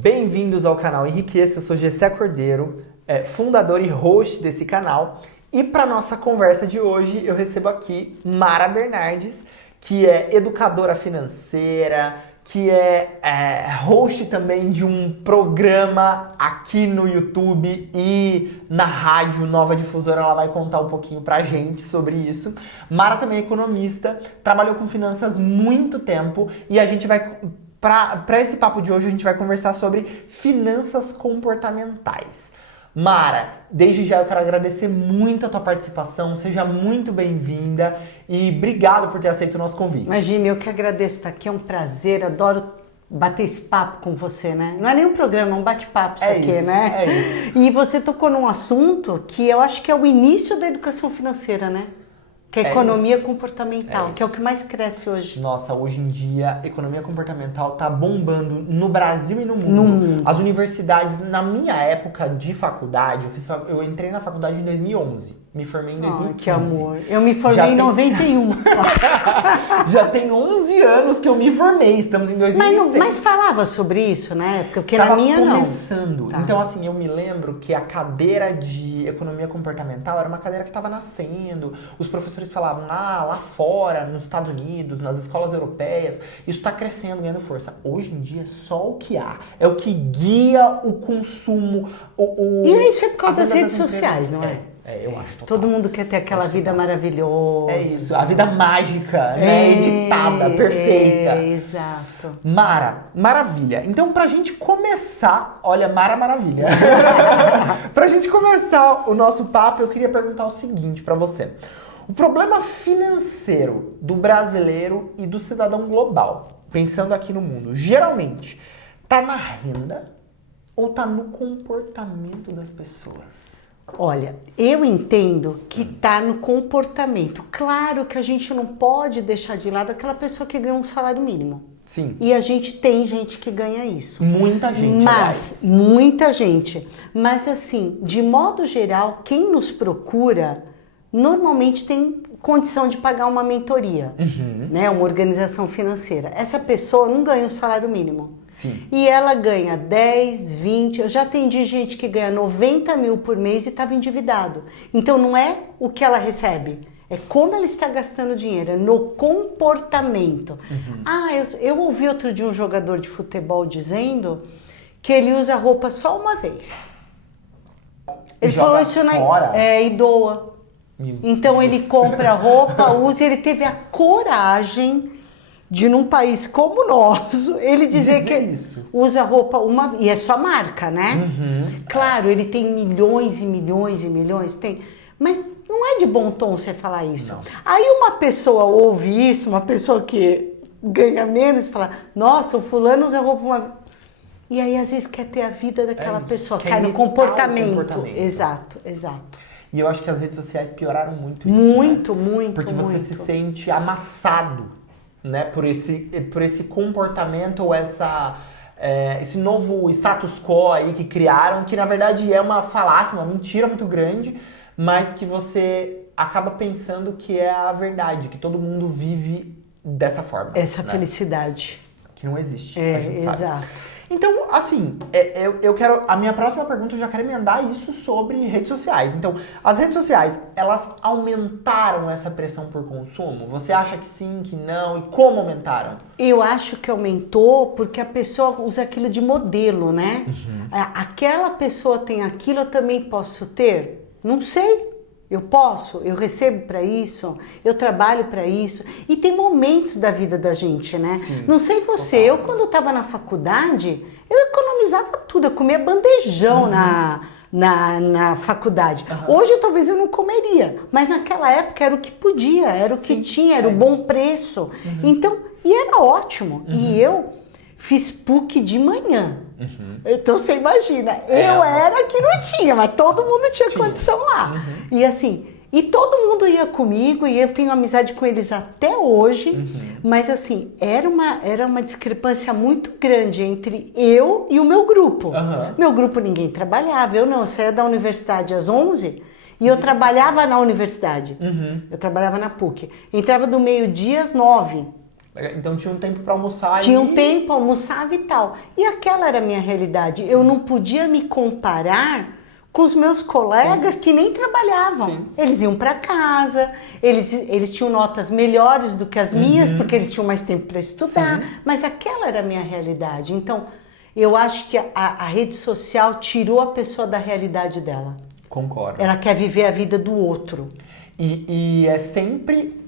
Bem-vindos ao canal Enriqueça, eu sou Gessé Cordeiro, fundador e host desse canal. E para nossa conversa de hoje eu recebo aqui Mara Bernardes, que é educadora financeira, que é host também de um programa aqui no YouTube e na rádio Nova Difusora. Ela vai contar um pouquinho pra gente sobre isso. Mara também é economista, trabalhou com finanças muito tempo e a gente vai... Para esse papo de hoje, a gente vai conversar sobre finanças comportamentais. Mara, desde já eu quero agradecer muito a tua participação, seja muito bem-vinda e obrigado por ter aceito o nosso convite. Imagine, eu que agradeço estar aqui, é um prazer, adoro bater esse papo com você, né? Não é nem um programa, é um bate-papo isso aqui, isso, né? É isso. E você tocou num assunto que eu acho que é o início da educação financeira, né? Que é a economia comportamental, que é o que mais cresce hoje. Nossa, hoje em dia, a economia comportamental tá bombando no Brasil e no mundo. As universidades, na minha época de faculdade, eu entrei na faculdade em 2011, me formei em 2015. Que amor. Eu me formei em 91. Já tem 11 anos que eu me formei, estamos em 2016. Mas falava sobre isso na época? Porque Tava na minha começando. não. Tá. Então, assim, eu me lembro que a cadeira de economia comportamental era uma cadeira que estava nascendo. Os professores falavam, lá fora, nos Estados Unidos, nas escolas europeias, isso está crescendo, ganhando força. Hoje em dia, é só o que há. É o que guia o consumo. E isso é por causa das redes sociais, não é? Eu acho total. Todo mundo quer ter aquela vida maravilhosa. É isso, a vida mágica, né? Editada, perfeita. Exato. Mara, maravilha. Então, pra gente começar, olha, Mara Maravilha. Pra gente começar o nosso papo, eu queria perguntar o seguinte pra você. O problema financeiro do brasileiro e do cidadão global, pensando aqui no mundo, geralmente tá na renda ou tá no comportamento das pessoas? Olha, eu entendo que tá no comportamento. Claro que a gente não pode deixar de lado aquela pessoa que ganha um salário mínimo. Sim. E a gente tem gente que ganha isso. Muita gente, aliás. Muita gente. Mas assim, de modo geral, quem nos procura normalmente tem condição de pagar uma mentoria, né? Uma organização financeira. Essa pessoa não ganha o salário mínimo. Sim. E ela ganha 10, 20, eu já atendi gente que ganha 90 mil por mês e estava endividado. Então não é o que ela recebe, é como ela está gastando dinheiro, é no comportamento. Eu ouvi outro dia um jogador de futebol dizendo que ele usa roupa só uma vez. Ele falou isso e doa. Então ele compra roupa, usa, e ele teve a coragem de num país como o nosso, ele dizer que isso. Usa roupa e é só marca, né? Claro, ele tem milhões e milhões e milhões, tem, mas não é de bom tom você falar isso. Não. Aí uma pessoa ouve isso, uma pessoa que ganha menos, fala, nossa, o fulano usa roupa e aí às vezes quer ter a vida daquela pessoa, cai no comportamento. Exato. E eu acho que as redes sociais pioraram muito isso, muito. Porque você se sente amassado, né, por esse comportamento ou esse novo status quo aí que criaram, que na verdade é uma falácia, uma mentira muito grande, mas que você acaba pensando que é a verdade, que todo mundo vive dessa forma. Essa né? felicidade. Que não existe. A gente sabe. Exato. Então, assim, eu quero... A minha próxima pergunta, eu já quero emendar isso sobre redes sociais. Então, as redes sociais, elas aumentaram essa pressão por consumo? Você acha que sim, que não? E como aumentaram? Eu acho que aumentou porque a pessoa usa aquilo de modelo, né? Aquela pessoa tem aquilo, eu também posso ter? Não sei. Eu posso, eu recebo para isso, eu trabalho para isso. E tem momentos da vida da gente, né? Sim, não sei você, eu quando estava na faculdade, eu economizava tudo, eu comia bandejão na faculdade. Hoje talvez eu não comeria, mas naquela época era o que podia, era o que tinha, era o bom preço. Então, e era ótimo. E eu fiz PUC de manhã. Então você imagina, eu era que não tinha, mas todo mundo tinha condição lá. E assim, e todo mundo ia comigo e eu tenho amizade com eles até hoje, mas assim, era uma discrepância muito grande entre eu e o meu grupo. Meu grupo ninguém trabalhava, eu saía da universidade às 11 e eu trabalhava na universidade. Eu trabalhava na PUC. Entrava do meio-dia às 9. Então tinha um tempo para almoçar Tinha um tempo, almoçava e tal. E aquela era a minha realidade. Eu não podia me comparar com os meus colegas que nem trabalhavam. Sim. Eles iam para casa, eles tinham notas melhores do que as minhas, porque eles tinham mais tempo para estudar. Sim. Mas aquela era a minha realidade. Então, eu acho que a rede social tirou a pessoa da realidade dela. Concordo. Ela quer viver a vida do outro. E é sempre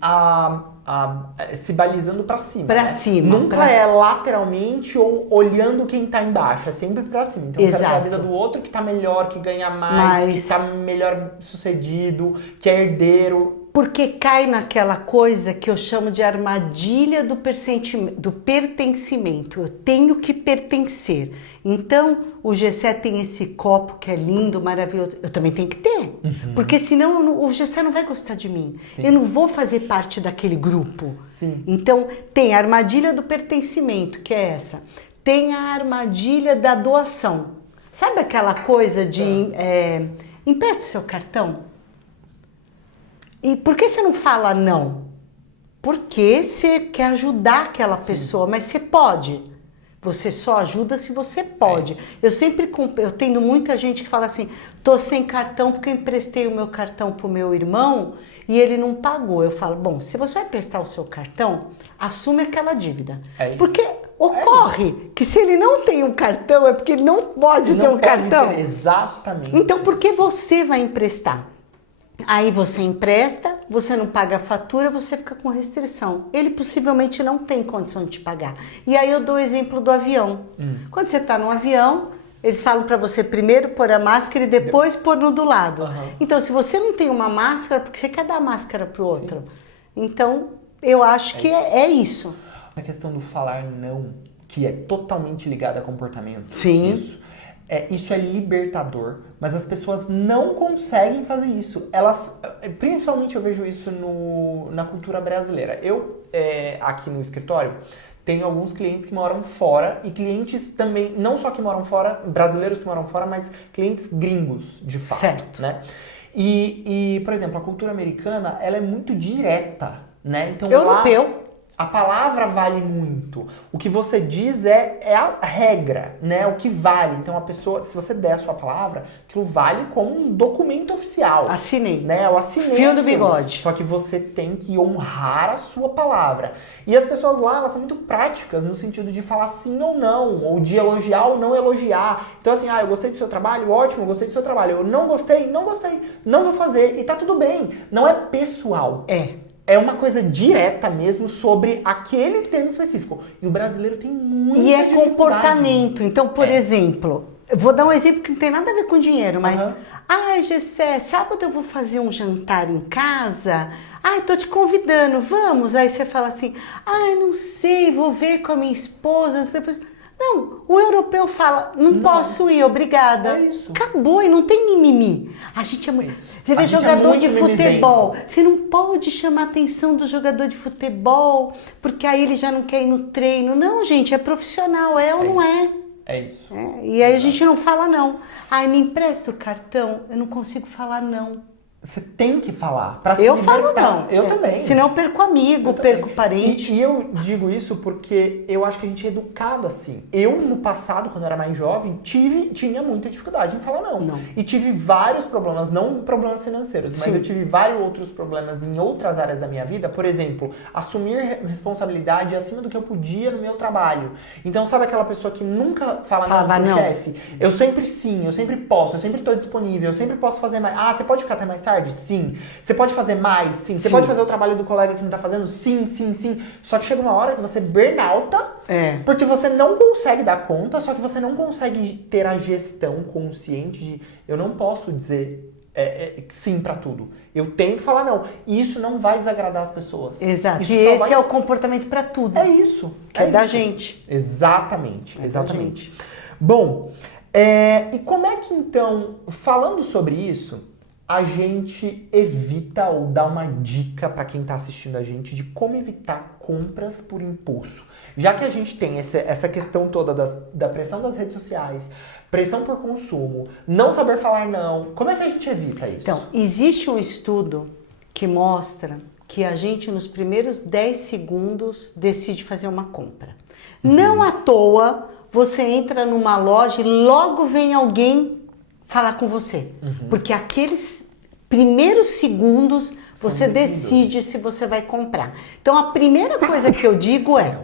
se balizando pra cima. Pra né? cima. Nunca é lateralmente ou olhando quem tá embaixo. É sempre pra cima. Então, eu quero ver a vida do outro que tá melhor, que ganha mais, que tá melhor sucedido, que é herdeiro. Porque cai naquela coisa que eu chamo de armadilha do pertencimento. Eu tenho que pertencer. Então, o Gessé tem esse copo que é lindo, maravilhoso. Eu também tenho que ter. Porque senão o Gessé não vai gostar de mim. Sim. Eu não vou fazer parte daquele grupo. Sim. Então, tem a armadilha do pertencimento, que é essa. Tem a armadilha da doação. Sabe aquela coisa de empresta o seu cartão? E por que você não fala não? Porque você quer ajudar aquela pessoa, mas você pode. Você só ajuda se você pode. Eu tenho muita gente que fala assim, tô sem cartão porque eu emprestei o meu cartão pro meu irmão e ele não pagou. Eu falo, bom, se você vai prestar o seu cartão, assume aquela dívida. Porque ocorre que se ele não tem um cartão é porque ele não pode ter um cartão. Exatamente. Então por que você vai emprestar? Aí você empresta, você não paga a fatura, você fica com restrição. Ele possivelmente não tem condição de te pagar. E aí eu dou o exemplo do avião. Quando você está no avião, eles falam para você primeiro pôr a máscara e depois pôr no do lado. Então, se você não tem uma máscara, porque você quer dar a máscara para o outro. Sim. Então, eu acho que é isso. A questão do falar não, que é totalmente ligada a comportamento. Sim. Isso é libertador, mas as pessoas não conseguem fazer isso. Principalmente eu vejo isso na cultura brasileira. Eu, aqui no escritório, tenho alguns clientes que moram fora e clientes também, não só que moram fora, brasileiros que moram fora, mas clientes gringos, de fato. Certo. Né? E, por exemplo, a cultura americana, ela é muito direta, né? Então, europeu. A palavra vale muito. O que você diz é a regra, né? O que vale. Então, a pessoa, se você der a sua palavra, aquilo vale como um documento oficial. Assinei. Né? Eu assinei. Fio do bigode. Só que você tem que honrar a sua palavra. E as pessoas lá, elas são muito práticas no sentido de falar sim ou não, ou de elogiar ou não elogiar. Então, assim, eu gostei do seu trabalho, ótimo, eu gostei do seu trabalho. Eu não gostei, não vou fazer. E tá tudo bem. Não é pessoal. É uma coisa direta mesmo sobre aquele tema específico. E o brasileiro tem muita dificuldade. E é comportamento. Então, por exemplo, eu vou dar um exemplo que não tem nada a ver com dinheiro, mas... Gessé, sábado eu vou fazer um jantar em casa. Tô te convidando, vamos? Aí você fala assim, não sei, vou ver com a minha esposa. Não, o europeu fala, não posso ir, obrigada. É isso. Acabou, e não tem mimimi. A gente é muito... Você vê jogador de futebol, você não pode chamar a atenção do jogador de futebol, porque aí ele já não quer ir no treino. Não, gente, é profissional, ou não é? É isso. E aí a gente não fala não. Me empresta o cartão, eu não consigo falar não. Você tem que falar. Pra eu falo não. Eu também. Senão eu perco amigo, perco parente. E eu digo isso porque eu acho que a gente é educado assim. Eu, no passado, quando eu era mais jovem, tinha muita dificuldade em falar não. E tive vários problemas, não problemas financeiros, mas eu tive vários outros problemas em outras áreas da minha vida. Por exemplo, assumir responsabilidade acima do que eu podia no meu trabalho. Então, sabe aquela pessoa que nunca fala não pro chefe? Eu sempre sim, eu sempre posso, eu sempre tô disponível, eu sempre posso fazer mais. Você pode ficar até mais tarde? Sim. Você pode fazer mais? Sim. Você pode fazer o trabalho do colega que não tá fazendo? Sim. Só que chega uma hora que você burnouta, porque você não consegue dar conta, só que você não consegue ter a gestão consciente de eu não posso dizer sim pra tudo. Eu tenho que falar não. E isso não vai desagradar as pessoas. Exato. E esse é o comportamento pra tudo. É isso. Que é da gente. Exatamente. Bom, e como é que então, falando sobre isso, a gente evita ou dá uma dica para quem está assistindo a gente de como evitar compras por impulso? Já que a gente tem essa questão toda da pressão das redes sociais, pressão por consumo, não saber falar não, como é que a gente evita isso? Então, existe um estudo que mostra que a gente, nos primeiros 10 segundos, decide fazer uma compra. Não à toa, você entra numa loja e logo vem alguém falar com você. Porque aqueles primeiros segundos, você decide se você vai comprar. Então, a primeira coisa que eu digo é,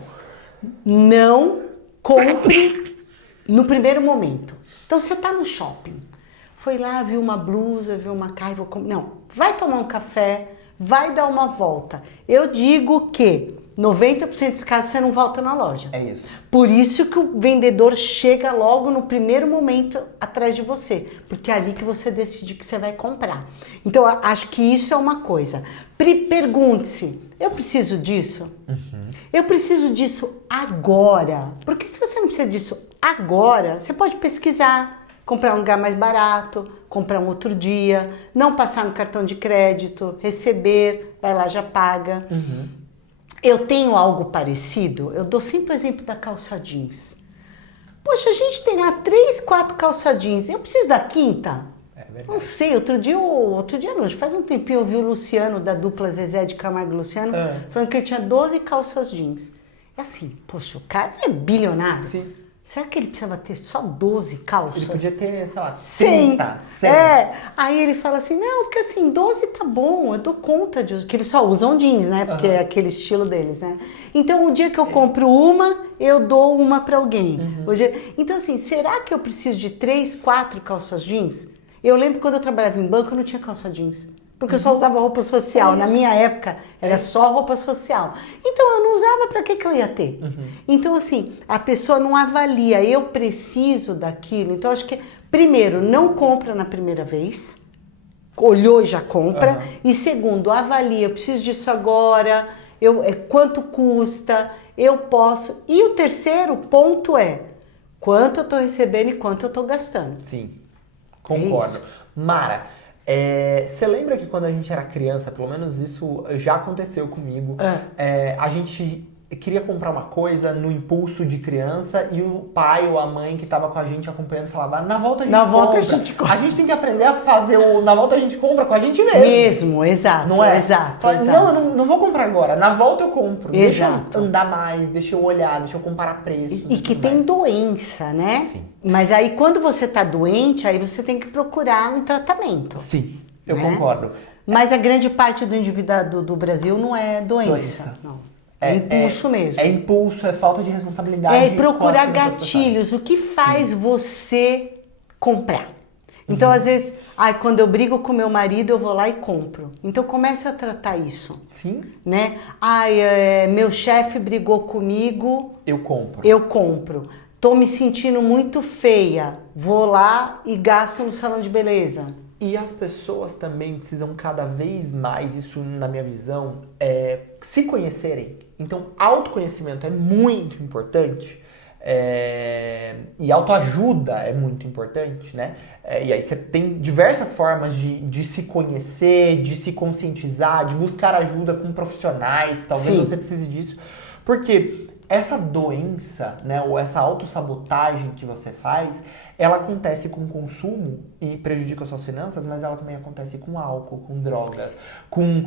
não compre no primeiro momento. Então, você está no shopping, foi lá, viu uma blusa, viu uma calça, não, vai tomar um café, vai dar uma volta. Eu digo que 90% dos casos você não volta na loja. É isso. Por isso que o vendedor chega logo no primeiro momento atrás de você, porque é ali que você decide que você vai comprar. Então, eu acho que isso é uma coisa. Pergunte-se, eu preciso disso? Eu preciso disso agora? Porque se você não precisa disso agora, você pode pesquisar, comprar um lugar mais barato, comprar um outro dia, não passar no cartão de crédito, receber, vai lá, já paga. Eu tenho algo parecido, eu dou sempre o exemplo da calça jeans. Poxa, a gente tem lá 3, 4 calça jeans, eu preciso da quinta? Não sei, outro dia não, faz um tempinho eu vi o Luciano, da dupla Zezé de Camargo e Luciano, falando que ele tinha 12 calças jeans. É assim, poxa, o cara é bilionário. Sim. Será que ele precisava ter só 12 calças? Ele podia ter, sei lá, 100. 30, 100. Aí ele fala assim, não, porque assim, 12 tá bom, eu dou conta de usar, que eles só usam jeans, né, porque é aquele estilo deles, né. Então, o dia que eu compro uma, eu dou uma pra alguém. Então, assim, será que eu preciso de 3, 4 calças jeans? Eu lembro quando eu trabalhava em banco, eu não tinha calça jeans. Porque eu só usava roupa social. Na minha época, era só roupa social. Então, eu não usava, para que eu ia ter? Então, assim, a pessoa não avalia, eu preciso daquilo. Então, acho que, primeiro, não compra na primeira vez. Olhou e já compra. E segundo, avalia, eu preciso disso agora, quanto custa, eu posso. E o terceiro ponto é, quanto eu estou recebendo e quanto eu estou gastando. Sim, concordo. Mara, você lembra que quando a gente era criança, pelo menos isso já aconteceu comigo, a gente queria comprar uma coisa no impulso de criança e o pai ou a mãe que estava com a gente acompanhando falava, na volta a gente compra. A gente tem que aprender a fazer na volta a gente compra com a gente mesmo. Exato, não é? exato. Não, eu não vou comprar agora, na volta eu compro. Exato. Deixa eu andar mais, deixa eu olhar, deixa eu comparar preços. E que tem doença, né? Sim. Mas aí quando você tá doente, aí você tem que procurar um tratamento. Sim, eu né? concordo. Mas a grande parte do indivíduo do Brasil não é doença. Não. É impulso mesmo. É impulso, é falta de responsabilidade. É procurar gatilhos. O que faz você comprar? Então, às vezes, quando eu brigo com meu marido, eu vou lá e compro. Então, comece a tratar isso. Sim. Né? Meu chefe brigou comigo. Eu compro. Eu compro. Tô me sentindo muito feia. Vou lá e gasto no salão de beleza. E as pessoas também precisam cada vez mais, isso na minha visão, se conhecerem. Então, autoconhecimento é muito importante. E autoajuda é muito importante, né? E aí você tem diversas formas de se conhecer, de se conscientizar, de buscar ajuda com profissionais, talvez Sim. você precise disso. Porque essa doença, né, ou essa autossabotagem que você faz, ela acontece com consumo e prejudica as suas finanças, mas ela também acontece com álcool, com drogas, com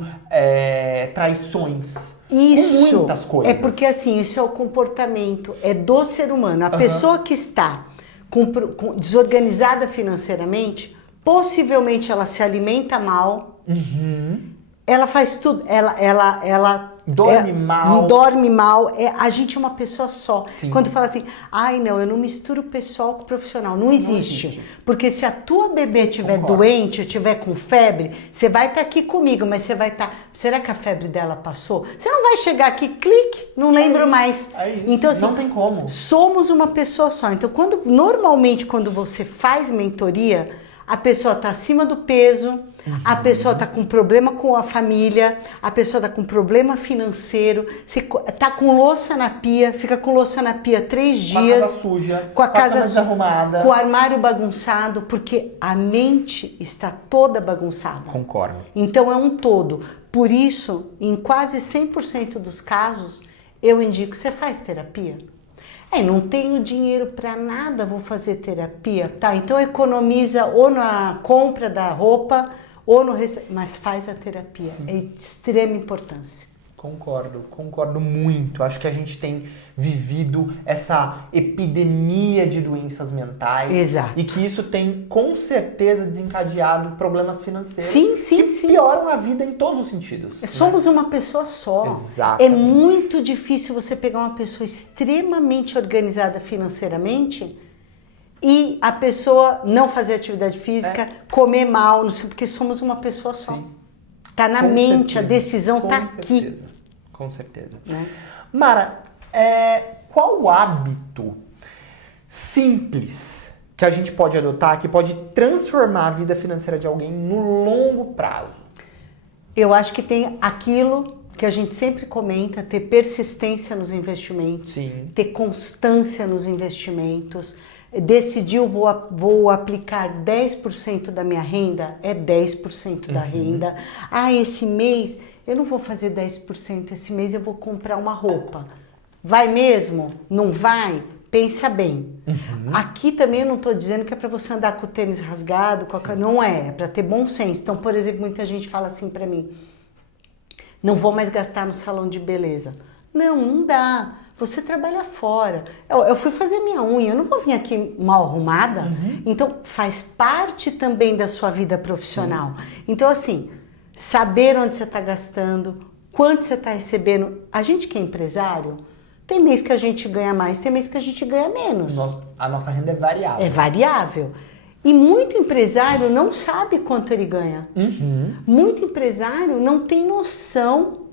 traições, Isso, com muitas coisas. É porque assim, isso é o comportamento, é do ser humano. A pessoa que está desorganizada financeiramente, possivelmente ela se alimenta mal, ela faz tudo, ela dorme mal, a gente é uma pessoa só. Sim. Quando fala assim, não, eu não misturo o pessoal com o profissional, não existe. Porque se a tua bebê estiver doente, estiver com febre, você vai estar aqui comigo, mas você vai estar, será que a febre dela passou? Você não vai chegar aqui, clique, não lembro mais. Então assim, não tem como. Somos uma pessoa só. Então normalmente quando você faz mentoria, a pessoa está acima do peso, a pessoa está com problema com a família, a pessoa está com problema financeiro, está com louça na pia, fica com louça na pia 3 dias. Com a casa suja, com a casa desarrumada, com o armário bagunçado, porque a mente está toda bagunçada. Concordo. Então é um todo. Por isso, em quase 100% dos casos, eu indico, você faz terapia? Não tenho dinheiro para nada, vou fazer terapia. Tá, então economiza ou na compra da roupa ou não recebe, mas faz a terapia. Sim. É de extrema importância. Concordo muito. Acho que a gente tem vivido essa epidemia de doenças mentais. Exato. E que isso tem, com certeza, desencadeado problemas financeiros Sim, que pioram a vida em todos os sentidos. Somos uma pessoa só. Exatamente. É muito difícil você pegar uma pessoa extremamente organizada financeiramente e a pessoa não fazer atividade física, comer mal, não sei, porque somos uma pessoa só. Sim. Tá na Com mente, certeza. a decisão tá Com aqui. certeza. Com certeza. Né? Mara, qual hábito simples que a gente pode adotar que pode transformar a vida financeira de alguém no longo prazo? Eu acho que tem aquilo que a gente sempre comenta, ter persistência nos investimentos, Sim. ter constância nos investimentos, decidiu vou aplicar 10% da minha renda, é 10% da renda. Ah, esse mês eu não vou fazer 10%, esse mês eu vou comprar uma roupa. Vai mesmo? Não vai? Pensa bem. Aqui também eu não estou dizendo que é para você andar com o tênis rasgado, não é para ter bom senso. Então, por exemplo, muita gente fala assim para mim, não vou mais gastar no salão de beleza. Não dá. Você trabalha fora. Eu fui fazer minha unha, eu não vou vir aqui mal arrumada. Então, faz parte também da sua vida profissional. Então, assim, saber onde você está gastando, quanto você está recebendo. A gente que é empresário, tem mês que a gente ganha mais, tem mês que a gente ganha menos. A nossa renda é variável. É variável. E muito empresário não sabe quanto ele ganha. Muito empresário não tem noção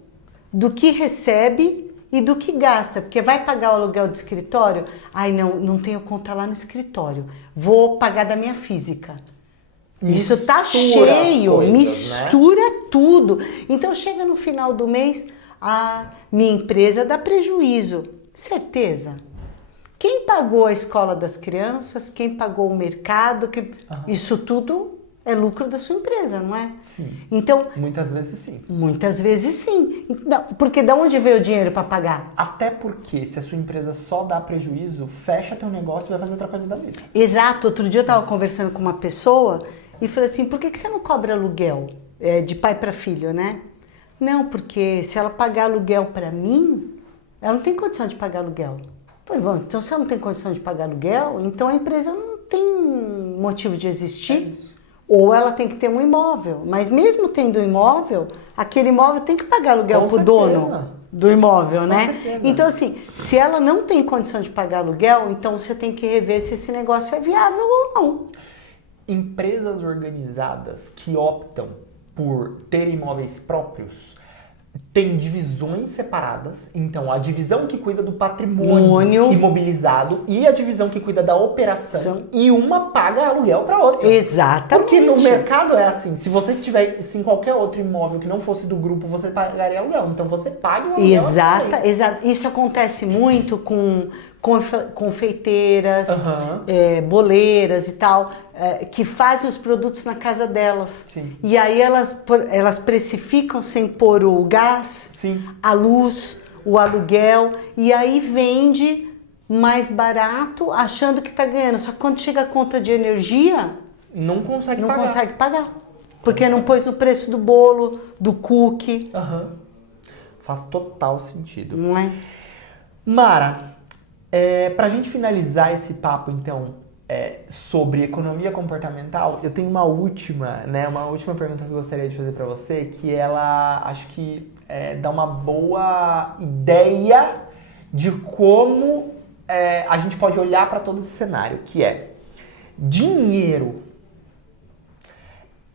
do que recebe e do que gasta, porque vai pagar o aluguel do escritório? Ai, não tenho conta lá no escritório. Vou pagar da minha física. Isso tá cheio, coisas, mistura tudo. Então chega no final do mês, minha empresa dá prejuízo. Certeza? Quem pagou a escola das crianças, quem pagou o mercado, isso tudo é lucro da sua empresa, não é? Sim. Então, muitas vezes sim. Muitas vezes sim. Porque da onde veio o dinheiro para pagar? Até porque se a sua empresa só dá prejuízo, fecha teu negócio e vai fazer outra coisa da vida. Exato. Outro dia eu estava conversando com uma pessoa e falei assim, por que você não cobra aluguel? De pai para filho, né? Não, porque se ela pagar aluguel para mim, ela não tem condição de pagar aluguel. Falei, bom, então se ela não tem condição de pagar aluguel, então a empresa não tem motivo de existir. Ou ela tem que ter um imóvel. Mas mesmo tendo um imóvel, aquele imóvel tem que pagar aluguel para o dono do imóvel, né? Certeza. Então, assim, se ela não tem condição de pagar aluguel, então você tem que rever se esse negócio é viável ou não. Empresas organizadas que optam por ter imóveis próprios têm divisões separadas. Então, a divisão que cuida do patrimônio imobilizado e a divisão que cuida da operação. E uma paga aluguel para outra. Exatamente. Porque no mercado é assim. Se você tivesse em qualquer outro imóvel que não fosse do grupo, você pagaria aluguel. Então, você paga o aluguel. Exato. Isso acontece muito com confeiteiras, boleiras e tal, que fazem os produtos na casa delas. Sim. E aí elas precificam sem pôr o gás, Sim. a luz, o aluguel, e aí vende mais barato achando que está ganhando. Só que quando chega a conta de energia, não consegue pagar. Porque não pôs no preço do bolo, do cookie. Faz total sentido. Não é? Mara, pra gente finalizar esse papo, então, sobre economia comportamental, eu tenho uma última pergunta que eu gostaria de fazer pra você, que ela, acho que dá uma boa ideia de como a gente pode olhar para todo esse cenário, que é: dinheiro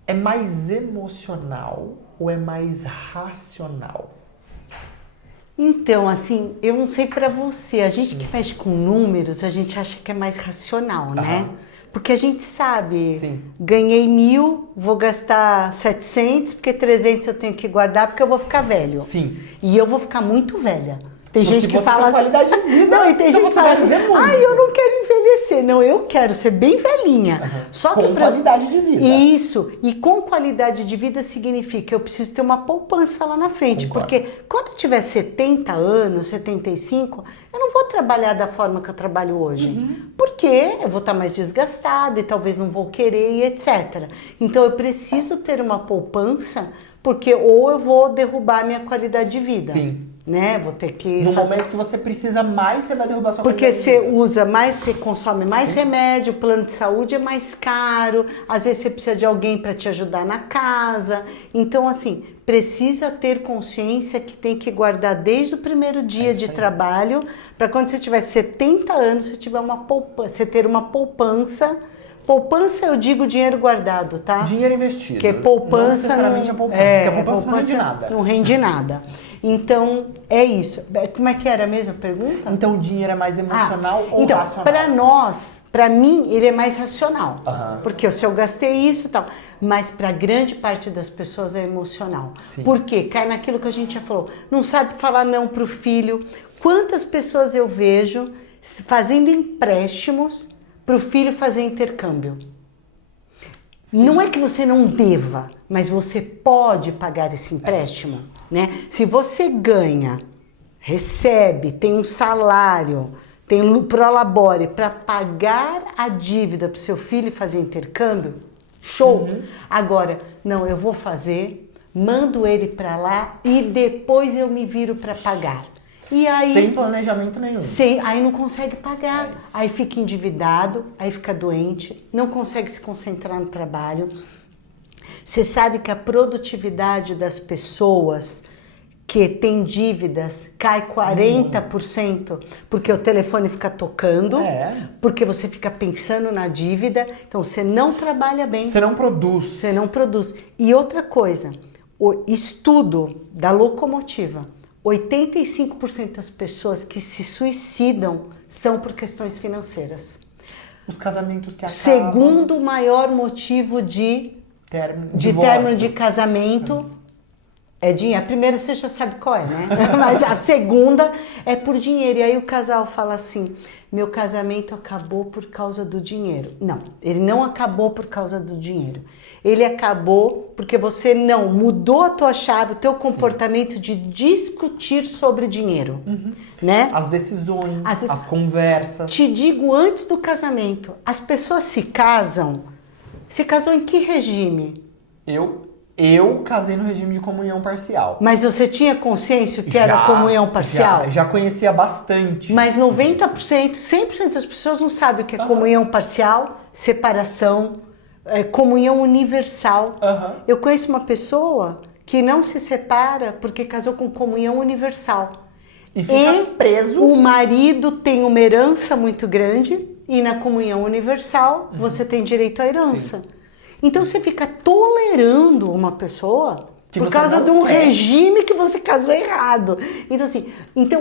é mais emocional ou é mais racional? Então, assim, eu não sei pra você, a gente que mexe com números, a gente acha que é mais racional, né? Porque a gente sabe, ganhei 1.000, vou gastar 700, porque 300 eu tenho que guardar, porque eu vou ficar velho. Sim. E eu vou ficar muito velha. Tem gente que fala assim, qualidade de vida. Não, e tem gente que fala assim, ai, eu não quero envelhecer. Não, eu quero ser bem velhinha. Só que com qualidade de vida. Isso. E com qualidade de vida significa eu preciso ter uma poupança lá na frente. Concordo. Porque quando eu tiver 70 anos, 75, eu não vou trabalhar da forma que eu trabalho hoje. Porque eu vou estar mais desgastada e talvez não vou querer e etc. Então eu preciso ter uma poupança, porque ou eu vou derrubar a minha qualidade de vida. Sim. Né? Vou ter que No fazer... momento que você precisa mais, você vai derrubar sua Porque qualidade de você vida. usa mais, você consome mais remédio, o plano de saúde é mais caro, às vezes você precisa de alguém para te ajudar na casa. Então, assim, precisa ter consciência que tem que guardar desde o primeiro dia de trabalho, para quando você tiver 70 anos, você tiver uma poupança, você ter uma poupança. Poupança, eu digo dinheiro guardado, tá? Dinheiro investido. Porque poupança não necessariamente a poupança, porque a poupança não rende nada. Não rende nada. Então, é isso. Como é que era a mesma pergunta? Então o dinheiro é mais emocional ou então, racional? para nós, para mim, ele é mais racional. Aham. Porque se eu gastei isso e tal. Mas para grande parte das pessoas é emocional. Sim. Por quê? Cai naquilo que a gente já falou. Não sabe falar não para o filho. Quantas pessoas eu vejo fazendo empréstimos para o filho fazer intercâmbio? Sim. Não é que você não deva, mas você pode pagar esse empréstimo, né? Se você ganha, recebe, tem um salário, tem prolabore para pagar a dívida para o seu filho fazer intercâmbio, show! Agora, não, eu vou fazer, mando ele para lá e depois eu me viro para pagar. E aí, sem planejamento nenhum. Aí não consegue pagar, aí fica endividado, aí fica doente, não consegue se concentrar no trabalho. Você sabe que a produtividade das pessoas que têm dívidas cai 40%, porque o telefone fica tocando, porque você fica pensando na dívida, então você não trabalha bem. Você não produz. Você não produz. E outra coisa, o estudo da locomotiva, 85% das pessoas que se suicidam são por questões financeiras. Os casamentos que acabam. Segundo maior motivo de término de casamento é dinheiro. A primeira você já sabe qual é, né? Mas a segunda é por dinheiro. E aí o casal fala assim, meu casamento acabou por causa do dinheiro. Não, ele não acabou por causa do dinheiro. Ele acabou porque você não mudou a tua chave, o teu comportamento de discutir sobre dinheiro, né? As decisões, as conversas. Te digo antes do casamento, as pessoas se casam. Se casou em que regime? Eu casei no regime de comunhão parcial. Mas você tinha consciência que era comunhão parcial? Já conhecia bastante. Mas 90%, 100% das pessoas não sabem o que é comunhão parcial, separação, comunhão universal. Eu conheço uma pessoa que não se separa porque casou com comunhão universal. E fica preso. O marido tem uma herança muito grande e na comunhão universal você tem direito à herança. Sim. Então você fica tolerando uma pessoa por causa de um regime que você casou errado. Então assim,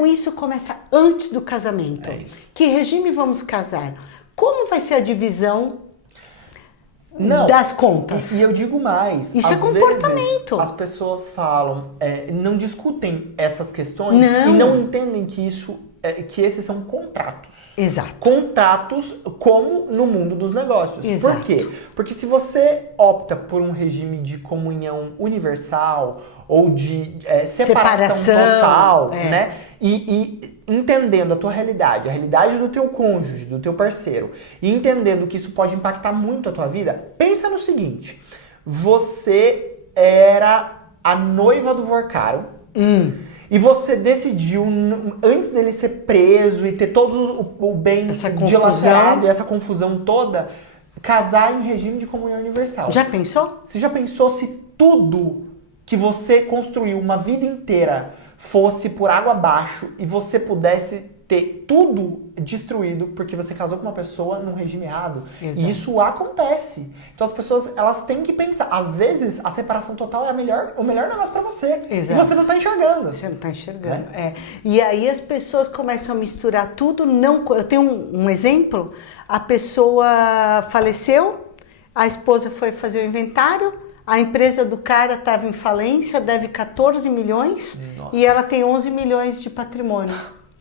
isso começa antes do casamento. Que regime vamos casar? Como vai ser a divisão das contas? E eu digo mais. Isso é comportamento. As pessoas falam, não discutem essas questões e não entendem que que esses são contratos. Exato. Contratos como no mundo dos negócios. Exato. Por quê? Porque se você opta por um regime de comunhão universal ou de separação total, né? E entendendo a tua realidade, a realidade do teu cônjuge, do teu parceiro, e entendendo que isso pode impactar muito a tua vida, pensa no seguinte: você era a noiva do Vorcaro, e você decidiu, antes dele ser preso e ter todo o bem dilacerado e essa confusão toda, casar em regime de comunhão universal. Já pensou? Você já pensou se tudo que você construiu uma vida inteira fosse por água abaixo e você pudesse ter tudo destruído porque você casou com uma pessoa num regime errado? Exato. E isso acontece. Então as pessoas, elas têm que pensar. Às vezes, a separação total é o melhor negócio pra você. Exato. E você não tá enxergando. Você não tá enxergando. E aí as pessoas começam a misturar tudo. Eu tenho um exemplo. A pessoa faleceu, a esposa foi fazer o inventário, A empresa do cara estava em falência, deve 14 milhões Nossa. e ela tem 11 milhões de patrimônio.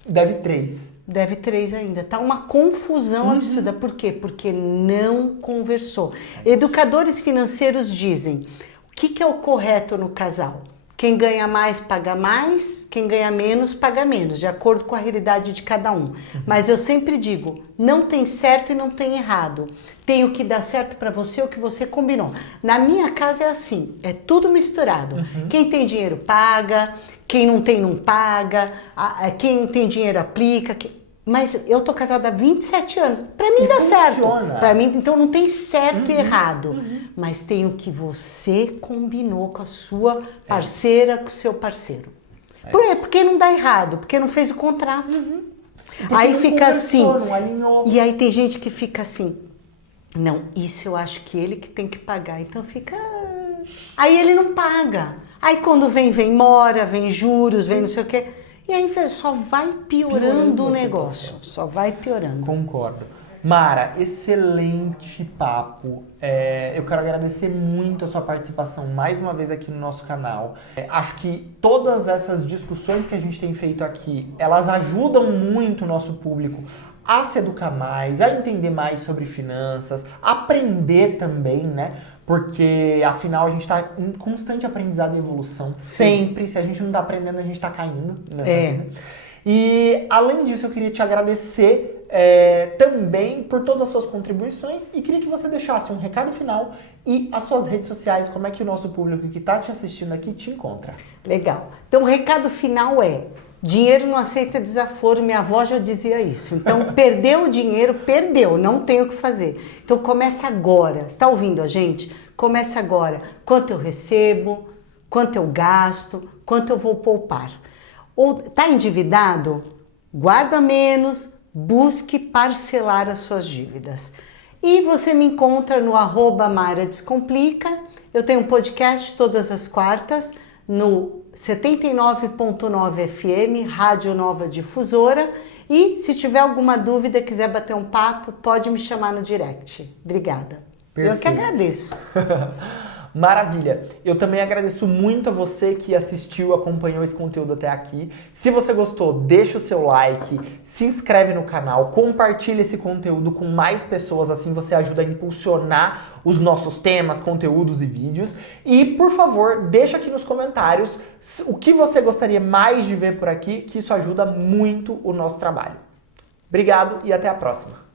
Deve 3. Deve 3 ainda. Tá uma confusão absurda. Por quê? Porque não conversou. Educadores financeiros dizem, o que é o correto no casal? Quem ganha mais, paga mais. Quem ganha menos, paga menos. De acordo com a realidade de cada um. Mas eu sempre digo, não tem certo e não tem errado. Tem o que dá certo para você, o que você combinou. Na minha casa é assim, é tudo misturado. Quem tem dinheiro paga, quem não tem não paga, quem tem dinheiro aplica. Mas eu tô casada há 27 anos. Para mim dá certo. Para mim, então não tem certo e errado. Mas tem o que você combinou com a sua parceira, com o seu parceiro. Por quê? Porque não dá errado, porque não fez o contrato. Aí fica assim. Não alinhou. E aí tem gente que fica assim. Não, isso eu acho que ele que tem que pagar. Então fica. Aí ele não paga. Aí quando vem mora, vem juros, vem não sei o quê. E aí só vai piorando o negócio. Só vai piorando. Concordo. Mara, excelente papo. Eu quero agradecer muito a sua participação mais uma vez aqui no nosso canal. Acho que todas essas discussões que a gente tem feito aqui, elas ajudam muito o nosso público a se educar mais, a entender mais sobre finanças, aprender também, né? Porque, afinal, a gente está em constante aprendizado e evolução. Sempre. Se a gente não está aprendendo, a gente está caindo. E, além disso, eu queria te agradecer também por todas as suas contribuições e queria que você deixasse um recado final e as suas redes sociais, como é que o nosso público que está te assistindo aqui te encontra. Legal. Então, o recado final é: dinheiro não aceita desaforo, minha avó já dizia isso. Então, perdeu o dinheiro, perdeu, não tem o que fazer. Então, começa agora. Está ouvindo a gente? Começa agora. Quanto eu recebo, quanto eu gasto, quanto eu vou poupar. Ou está endividado? Guarda menos, busque parcelar as suas dívidas. E você me encontra no @MaraDescomplica. Eu tenho um podcast todas as quartas no 79.9 FM, Rádio Nova Difusora. E se tiver alguma dúvida, quiser bater um papo, pode me chamar no direct. Obrigada. Perfeito. Eu que agradeço. Maravilha! Eu também agradeço muito a você que assistiu, acompanhou esse conteúdo até aqui. Se você gostou, deixa o seu like, se inscreve no canal, compartilha esse conteúdo com mais pessoas, assim você ajuda a impulsionar os nossos temas, conteúdos e vídeos. E, por favor, deixa aqui nos comentários o que você gostaria mais de ver por aqui, que isso ajuda muito o nosso trabalho. Obrigado e até a próxima!